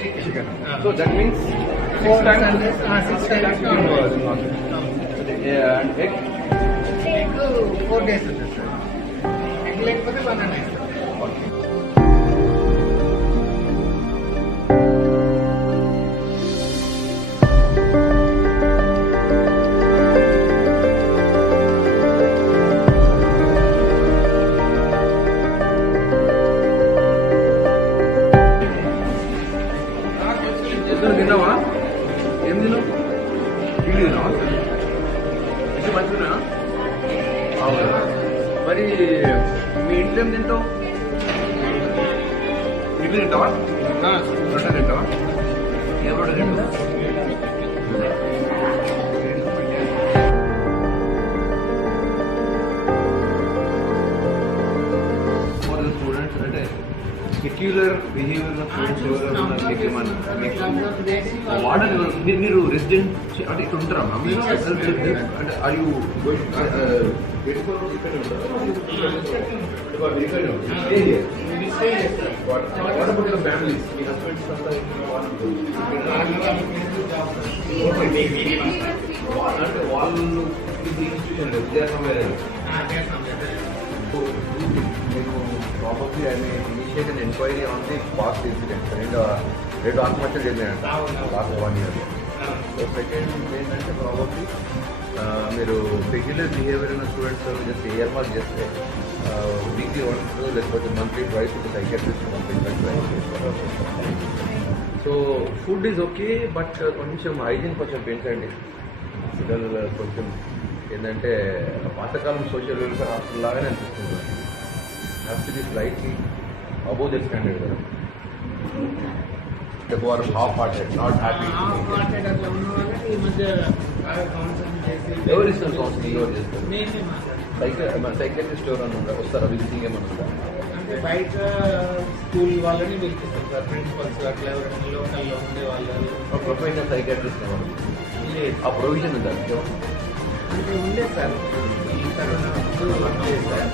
chicken. So that means 6 times. 6 times. Yeah, and egg. Egg 4 days ఉంటుంది sir. Egg లేకపోతే banana ఇస్తాం. తిన్నావా? ఏం తిన్నావు? ఇడ్లీ తిన్నావా? ఇది మంచిగా మరి మీ ఇంట్లో ఏం తింటావు? ఇడ్లీ తింటావా? రొట్టె తింటావా? ఏం రొట్టె తింటావు? స్టూడెంట్స్ అంటే సెక్యులర్ బిహేవియర్ వాడని మీరు రెసిడెంట్ అంటే ఇక్కడ ఉంటారా? అంటే ఆర్ యూ ఫ్యామిలీస్ మీ హస్బెండ్స్ అంతా అంటే వాళ్ళు ఇన్స్టిట్యూషన్ విద్యాసంస్థ probably I may initiate an inquiry on the past incidents. రెండు ఆత్మహత్యలు జరిగాయంట లాస్ట్ 1 year. సో సెకండ్ ఏంటంటే ప్రాబబ్లీ మీరు రెగ్యులర్ బిహేవియర్ ఉన్న స్టూడెంట్స్ జస్ట్ ఏర్పాటు చేస్తే వీక్లీ వన్స్ లేకపోతే మంత్లీ ట్వైస్ ఒక సైకాట్రిస్ట్ పంపించడానికి. So food is okay, but కొంచెం హైజీన్ కొంచెం పెంచండి. పిల్లలు కొంచెం ఏంటంటే పాతకాలం సోషల్ వెల్ఫేర్ హాస్టల్ లాగానే అనిపిస్తుంది. Have to be slightly above the standard కదా. who are half-hearted, not happy. ఎవరు ఇస్తారు కౌన్సిలింగ్? ఎవరు చేస్తారు? సైకాట్రిస్ట్ ఎవరన్నా వస్తారా? విజిటింగ్ ఏమన్నా ఉందా? అంటే బయట స్కూల్ వాళ్ళని పిలిపిస్తారు సార్, ప్రిన్సిపల్స్ అట్లా ఎవరైనా లోకల్లో ఉండే వాళ్ళు. ప్రొఫెషనల్ సైకాట్రిస్ట్ ఎవరు? ఆ ప్రొవిజన్ ఉందా? అంటే ఉండేది సార్, ఈ కరోనా ముందు ఉండేది సార్.